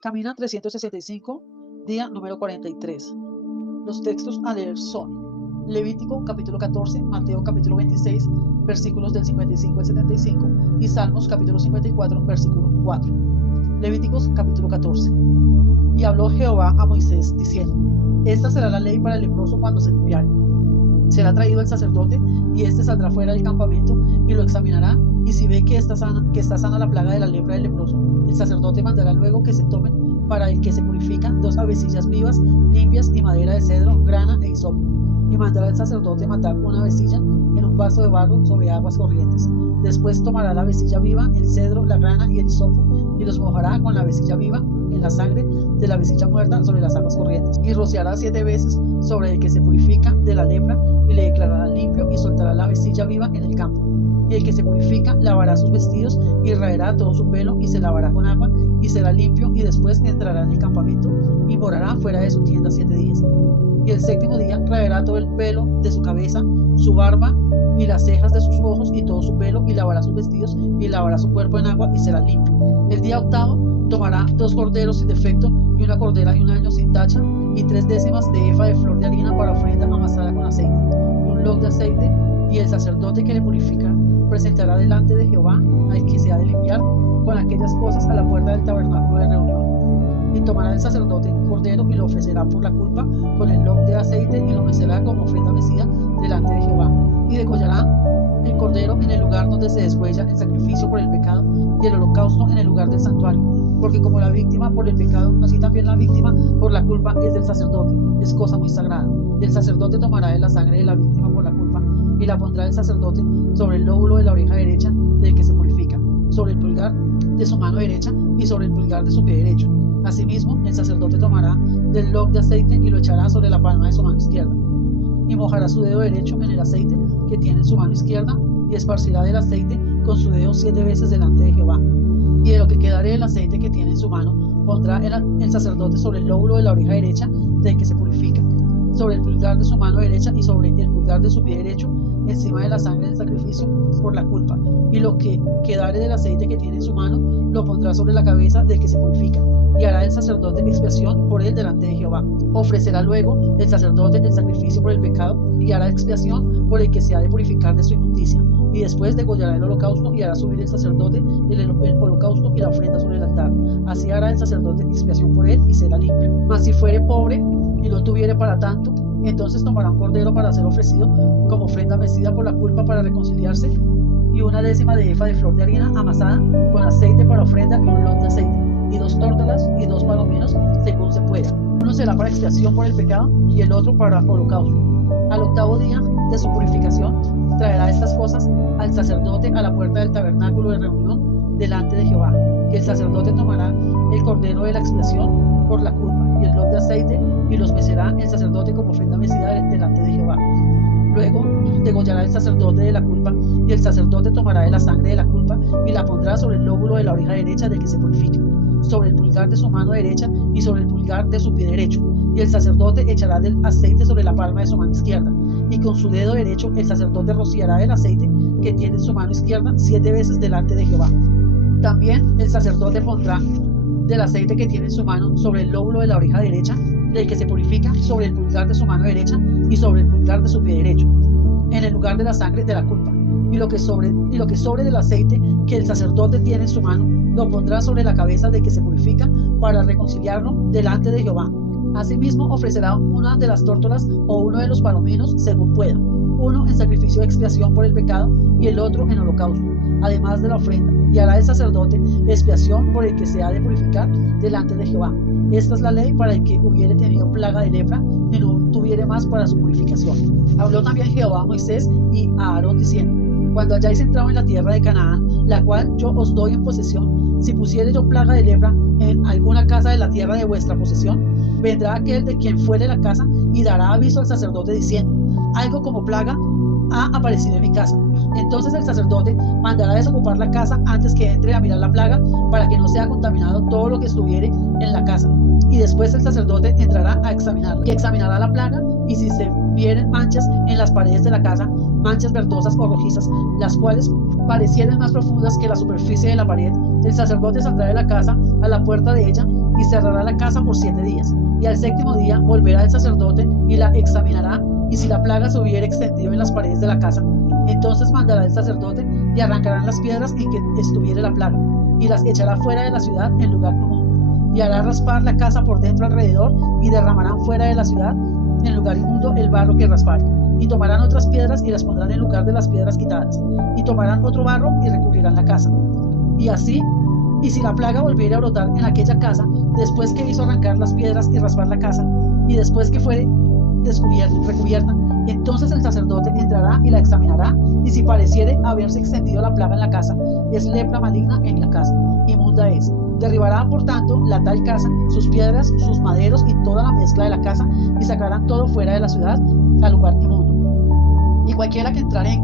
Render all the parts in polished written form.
Camina 365, día número 43. Los textos a leer son Levítico capítulo 14, Mateo capítulo 26, versículos del 55 al 75 y Salmos capítulo 54, versículo 4. Levíticos capítulo 14. Y habló Jehová a Moisés diciendo: Esta será la ley para el leproso cuando se limpiare. Será traído el sacerdote y éste saldrá fuera del campamento y lo examinará, y si ve que está sana la plaga de la lepra del leproso, el sacerdote mandará luego que se tomen para el que se purifica 2 avecillas vivas, limpias y madera de cedro, grana e hisopo. Y mandará el sacerdote matar una avecilla en un vaso de barro sobre aguas corrientes. Después tomará la avecilla viva, el cedro, la grana y el hisopo, y los mojará con la avecilla viva en la sangre de la avecilla muerta sobre las aguas corrientes. Y rociará 7 veces sobre el que se purifica de la lepra, y le declarará limpio, y soltará la avecilla viva en el campo. Y el que se purifica lavará sus vestidos y raerá todo su pelo y se lavará con agua y será limpio, y después entrará en el campamento y morará fuera de su tienda 7 días. Y el 7º día raerá todo el pelo de su cabeza, su barba y las cejas de sus ojos y todo su pelo, y lavará sus vestidos y lavará su cuerpo en agua y será limpio. El día 8º tomará 2 corderos sin defecto y una cordera de 1 año sin tacha y 3 décimas de efa de flor de harina para ofrenda amasada con aceite y un log de aceite, y el sacerdote que le purifica presentará delante de Jehová al que se ha de limpiar con aquellas cosas a la puerta del tabernáculo de reunión. Y tomará el sacerdote un cordero y lo ofrecerá por la culpa con el log de aceite y lo mecerá como ofrenda mecida delante de Jehová. Y degollará el cordero en el lugar donde se deshuella el sacrificio por el pecado y el holocausto en el lugar del santuario. Porque como la víctima por el pecado, así también la víctima por la culpa es del sacerdote, es cosa muy sagrada. Y el sacerdote tomará de la sangre de la víctima por la culpa y la pondrá el sacerdote sobre el lóbulo de la oreja derecha del que se purifica, sobre el pulgar de su mano derecha y sobre el pulgar de su pie derecho. Asimismo, el sacerdote tomará del log de aceite y lo echará sobre la palma de su mano izquierda. Y mojará su dedo derecho en el aceite que tiene en su mano izquierda, y esparcirá del aceite con su dedo 7 veces delante de Jehová. Y de lo que quedare del aceite que tiene en su mano, pondrá el sacerdote sobre el lóbulo de la oreja derecha del que se purifica, sobre el pulgar de su mano derecha y sobre el pulgar de su pie derecho, encima de la sangre del sacrificio por la culpa. Y lo que quedare del aceite que tiene en su mano, lo pondrá sobre la cabeza del que se purifica, y hará el sacerdote expiación por él delante de Jehová. Ofrecerá luego el sacerdote el sacrificio por el pecado, y hará expiación por el que se ha de purificar de su inmundicia. Y después degollará el holocausto, y hará subir el sacerdote el holocausto y la ofrenda sobre el altar. Así hará el sacerdote expiación por él, y será limpio. Mas si fuere pobre y no tuviere para tanto, entonces tomará un cordero para ser ofrecido como ofrenda mecida por la culpa para reconciliarse, y 1 décima de efa de flor de harina amasada con aceite para ofrenda y un log de aceite, y 2 tórtolas y 2 palominos según se pueda. Uno será para expiación por el pecado y el otro para holocausto. Al 8º día de su purificación traerá estas cosas al sacerdote a la puerta del tabernáculo de reunión delante de Jehová. Y el sacerdote tomará el cordero de la expiación por la culpa y el log de aceite, y los mecerá el sacerdote como ofrenda mecida delante de Jehová. Luego degollará el sacerdote de la culpa, y el sacerdote tomará de la sangre de la culpa y la pondrá sobre el lóbulo de la oreja derecha del que se purifica, sobre el pulgar de su mano derecha y sobre el pulgar de su pie derecho. Y el sacerdote echará del aceite sobre la palma de su mano izquierda, y con su dedo derecho el sacerdote rociará del aceite que tiene en su mano izquierda 7 veces delante de Jehová. También el sacerdote pondrá del aceite que tiene en su mano sobre el lóbulo de la oreja derecha del que se purifica, sobre el pulgar de su mano derecha y sobre el pulgar de su pie derecho, en el lugar de la sangre de la culpa. Y lo que sobre del aceite que el sacerdote tiene en su mano, lo pondrá sobre la cabeza del que se purifica para reconciliarlo delante de Jehová. Asimismo ofrecerá una de las tórtolas o uno de los palominos según pueda, uno en sacrificio de expiación por el pecado y el otro en holocausto, además de la ofrenda. Y hará el sacerdote expiación por el que se ha de purificar delante de Jehová. Esta es la ley para el que hubiere tenido plaga de lepra y no tuviere más para su purificación. Habló también Jehová a Moisés y a Aarón diciendo: Cuando hayáis entrado en la tierra de Canaán, la cual yo os doy en posesión, si pusiere yo plaga de lepra en alguna casa de la tierra de vuestra posesión, vendrá aquel de quien fuere la casa y dará aviso al sacerdote diciendo: Algo como plaga ha aparecido en mi casa. Entonces el sacerdote mandará desocupar la casa antes que entre a mirar la plaga, para que no sea contaminado todo lo que estuviere en la casa. Y después el sacerdote entrará a examinarla, y examinará la plaga, y si se vieren manchas en las paredes de la casa, manchas verdosas o rojizas, las cuales parecieren más profundas que la superficie de la pared, el sacerdote saldrá de la casa a la puerta de ella y cerrará la casa por 7 días. Y al 7º día volverá el sacerdote y la examinará, y si la plaga se hubiere extendido en las paredes de la casa, entonces mandará el sacerdote y arrancarán las piedras en que estuviere la plaga, y las echará fuera de la ciudad en lugar inmundo, y hará raspar la casa por dentro alrededor, y derramarán fuera de la ciudad en lugar inmundo el barro que rasparen, y tomarán otras piedras y las pondrán en lugar de las piedras quitadas, y tomarán otro barro y recubrirán la casa. Y así, y si la plaga volviere a brotar en aquella casa, después que hizo arrancar las piedras y raspar la casa, y después que fuere recubierta, entonces el sacerdote entrará y la examinará, y si pareciere haberse extendido la plaga en la casa, es lepra maligna en la casa, inmunda es. Derribará, por tanto, la tal casa, sus piedras, sus maderos y toda la mezcla de la casa, y sacarán todo fuera de la ciudad al lugar inmundo. Y cualquiera que entrare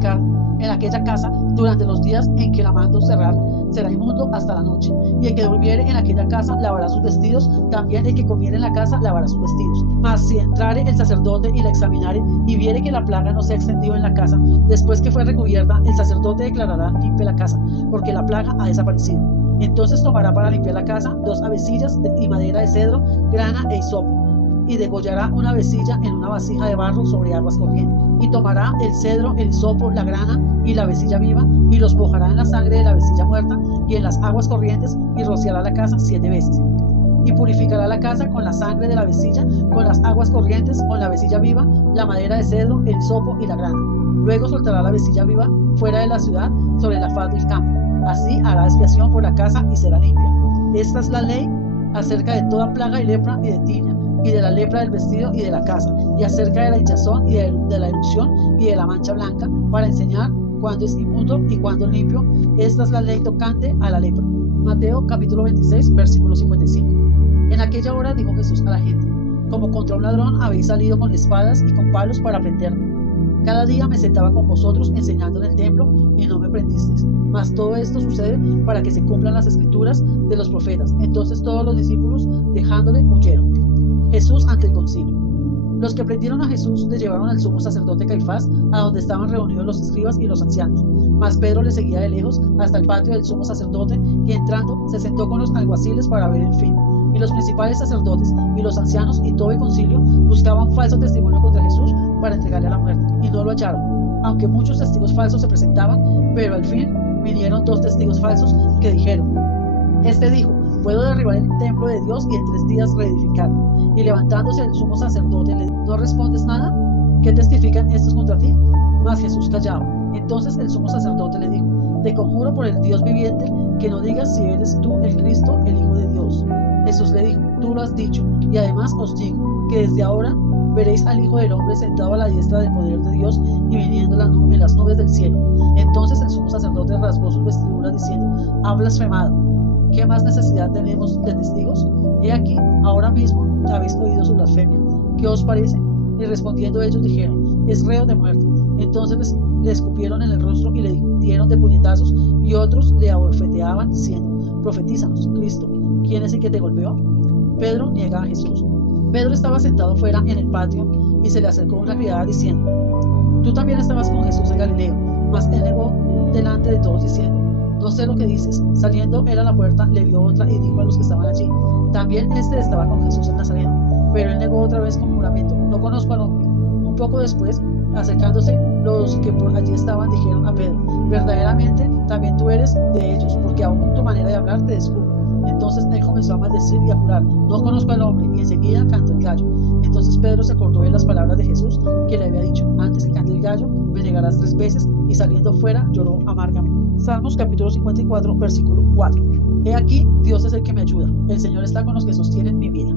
en aquella casa durante los días en que la mando cerrar, será inmundo hasta la noche. Y el que durmiere en aquella casa lavará sus vestidos, también el que comiere en la casa lavará sus vestidos. Mas si entrare el sacerdote y la examinare, y viere que la plaga no se ha extendido en la casa, después que fue recubierta, el sacerdote declarará limpia la casa, porque la plaga ha desaparecido. Entonces tomará para limpiar la casa 2 avecillas y madera de cedro, grana e hisopo, y degollará una avecilla en una vasija de barro sobre aguas corrientes. Y tomará el cedro, el hisopo, la grana y la avecilla viva, y los mojará en la sangre de la avecilla muerta y en las aguas corrientes, y rociará la casa 7 veces. Y purificará la casa con la sangre de la avecilla, con las aguas corrientes, con la avecilla viva, la madera de cedro, el hisopo y la grana. Luego soltará la avecilla viva fuera de la ciudad sobre la faz del campo. Así hará expiación por la casa y será limpia. Esta es la ley acerca de toda plaga y lepra y de tiña, y de la lepra del vestido y de la casa, y acerca de la hinchazón y de la erupción y de la mancha blanca, para enseñar cuándo es inmundo y cuándo limpio. Esta es la ley tocante a la lepra. Mateo capítulo 26, versículo 55. En aquella hora dijo Jesús a la gente: como contra un ladrón habéis salido con espadas y con palos para prenderme. Cada día me sentaba con vosotros enseñando en el templo y no me prendisteis. Mas todo esto sucede para que se cumplan las escrituras de los profetas. Entonces todos los discípulos, dejándole, huyeron. Jesús ante el concilio. Los que prendieron a Jesús le llevaron al sumo sacerdote Caifás, a donde estaban reunidos los escribas y los ancianos. Mas Pedro le seguía de lejos hasta el patio del sumo sacerdote, y entrando se sentó con los alguaciles para ver el fin. Y los principales sacerdotes y los ancianos y todo el concilio buscaban falso testimonio contra Jesús para entregarle a la muerte, y no lo hallaron, aunque muchos testigos falsos se presentaban. Pero al fin vinieron 2 testigos falsos que dijeron: este dijo: puedo derribar el templo de Dios y en 3 días reedificarlo. Y levantándose el sumo sacerdote le dijo: ¿no respondes nada? ¿Qué testifican estos contra ti? Mas Jesús callaba. Entonces el sumo sacerdote le dijo: te conjuro por el Dios viviente que no digas si eres tú el Cristo, el Hijo de Dios. Jesús le dijo: tú lo has dicho, y además os digo que desde ahora veréis al Hijo del Hombre sentado a la diestra del poder de Dios y viniendo en las nubes del cielo. Entonces el sumo sacerdote rasgó sus vestiduras diciendo: ha blasfemado. ¿Qué más necesidad tenemos de testigos? He aquí, ahora mismo habéis oído su blasfemia. ¿Qué os parece? Y respondiendo ellos dijeron: es reo de muerte. Entonces le escupieron en el rostro y le dieron de puñetazos, y otros le abofeteaban diciendo: profetízanos, Cristo, ¿quién es el que te golpeó? Pedro niega a Jesús. Pedro estaba sentado fuera en el patio, y se le acercó una criada diciendo: tú también estabas con Jesús en Galileo. Mas él negó delante de todos diciendo: no sé lo que dices. Saliendo él a la puerta, le vio otra y dijo a los que estaban allí: también este estaba con Jesús en Nazareno. Pero él negó otra vez con juramento: no conozco al hombre. Un poco después, acercándose, los que por allí estaban dijeron a Pedro: verdaderamente también tú eres de ellos, porque aún tu manera de hablar te descubre. Entonces él comenzó a maldecir y a jurar: no conozco al hombre. Y enseguida cantó el gallo. Entonces Pedro se acordó de las palabras de Jesús, que le había dicho: antes que cante el gallo, me negarás 3 veces. Y saliendo fuera lloró amargamente. Salmos capítulo 54, versículo 4. He aquí, Dios es el que me ayuda. El Señor está con los que sostienen mi vida.